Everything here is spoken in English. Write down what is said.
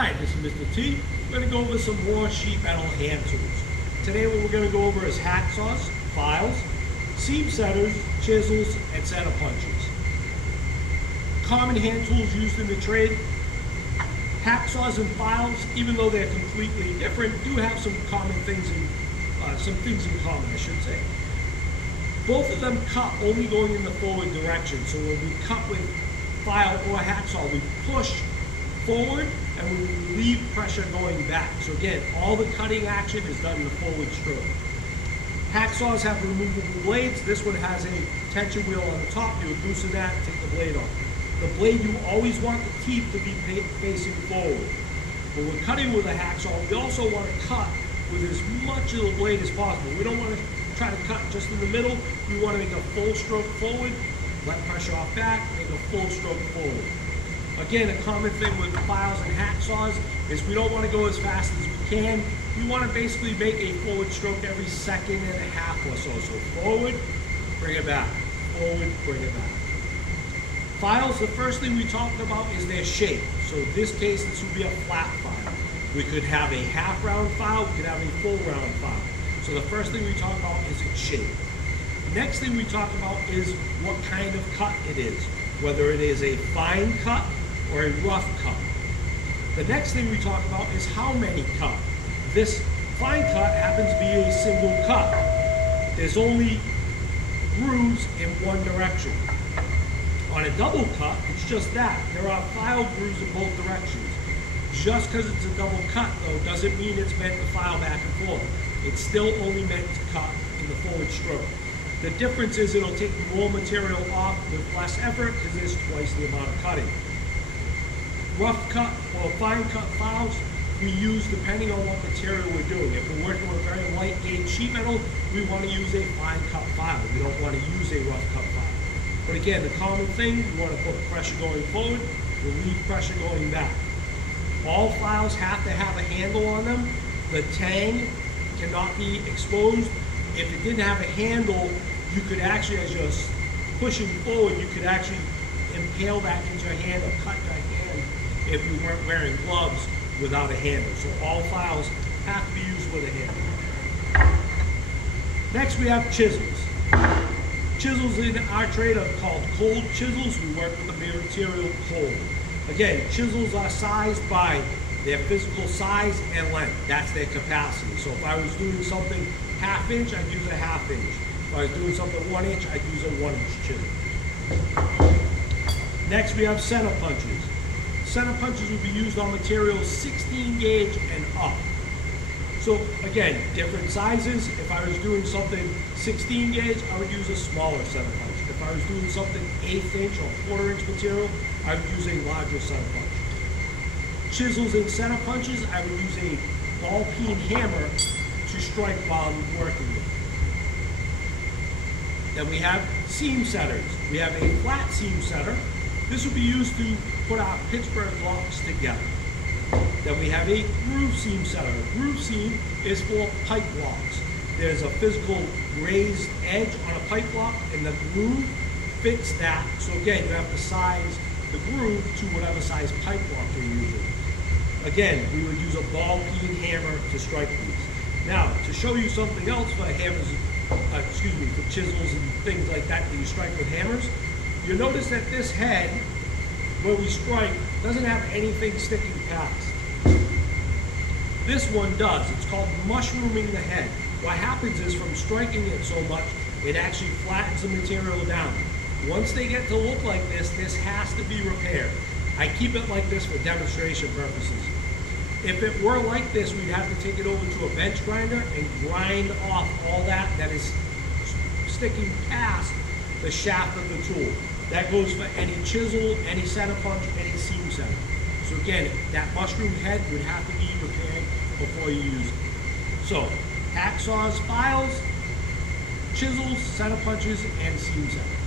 Hi, this is Mr. T. We're going to go over some more sheet metal hand tools. Today what we're going to go over is hacksaws, files, seam setters, chisels, and center punches. Common hand tools used in the trade. Hacksaws and files, even though they're completely different, do have some common things in common, I should say. Both of them cut only going in the forward direction. So when we cut with file or hacksaw, we push forward and we relieve pressure going back. So again, all the cutting action is done in the forward stroke. Hacksaws have removable blades. This one has a tension wheel on the top. You would loosen that and take the blade off. The blade, you always want the teeth to be facing forward. When we're cutting with a hacksaw, we also want to cut with as much of the blade as possible. We don't want to try to cut just in the middle. We want to make a full stroke forward, let pressure off back, make a full stroke forward. Again, a common thing with files and hacksaws is we don't want to go as fast as we can. We want to basically make a forward stroke every second and a half or so. So forward, bring it back. Forward, bring it back. Files, the first thing we talked about is their shape. So in this case, this would be a flat file. We could have a half round file, we could have a full round file. So the first thing we talk about is its shape. Next thing we talk about is what kind of cut it is, whether it is a fine cut or a rough cut. The next thing we talk about is how many cut. This fine cut happens to be a single cut. There's only grooves in one direction. On a double cut, it's just that. There are file grooves in both directions. Just because it's a double cut, though, doesn't mean it's meant to file back and forth. It's still only meant to cut in the forward stroke. The difference is it'll take more material off with less effort because there's twice the amount of cutting. Rough cut or fine cut files we use depending on what material we're doing. If we're working with very light gauge sheet metal, we want to use a fine cut file. We don't want to use a rough cut file. But again, the common thing, we want to put pressure going forward, relieve pressure going back. All files have to have a handle on them. The tang cannot be exposed. If it didn't have a handle, you could actually, as you're pushing forward, you could actually impale that into your hand or cut your hand if you weren't wearing gloves without a handle. So all files have to be used with a handle. Next we have chisels. Chisels in our trade are called cold chisels. We work with the material cold. Again, chisels are sized by their physical size and length. That's their capacity. So if I was doing something ½ inch, I'd use a ½ inch. If I was doing something 1 inch, I'd use a 1 inch chisel. Next we have center punches. Center punches would be used on materials 16 gauge and up. So again, different sizes. If I was doing something 16 gauge, I would use a smaller center punch. If I was doing something 1/8 inch or 1/4 inch material, I would use a larger center punch. Chisels and center punches, I would use a ball peen hammer to strike while I'm working with. Then we have seam setters. We have a flat seam setter. This would be used to put our Pittsburgh blocks together. Then we have a groove seam setter. A groove seam is for pipe blocks. There's a physical raised edge on a pipe block and the groove fits that. So again, you have to size the groove to whatever size pipe block you're using. Again, we would use a ball peen hammer to strike these. Now, to show you something else for hammers, for chisels and things like that you strike with hammers, you notice that this head, where we strike, doesn't have anything sticking past. This one does. It's called mushrooming the head. What happens is from striking it so much, it actually flattens the material down. Once they get to look like this has to be repaired. I keep it like this for demonstration purposes. If it were like this, we'd have to take it over to a bench grinder and grind off all that is sticking past the shaft of the tool. That goes for any chisel, any center punch, any seam setter. So again, that mushroom head would have to be repaired before you use it. So, hacksaws, files, chisels, center punches, and seam setters.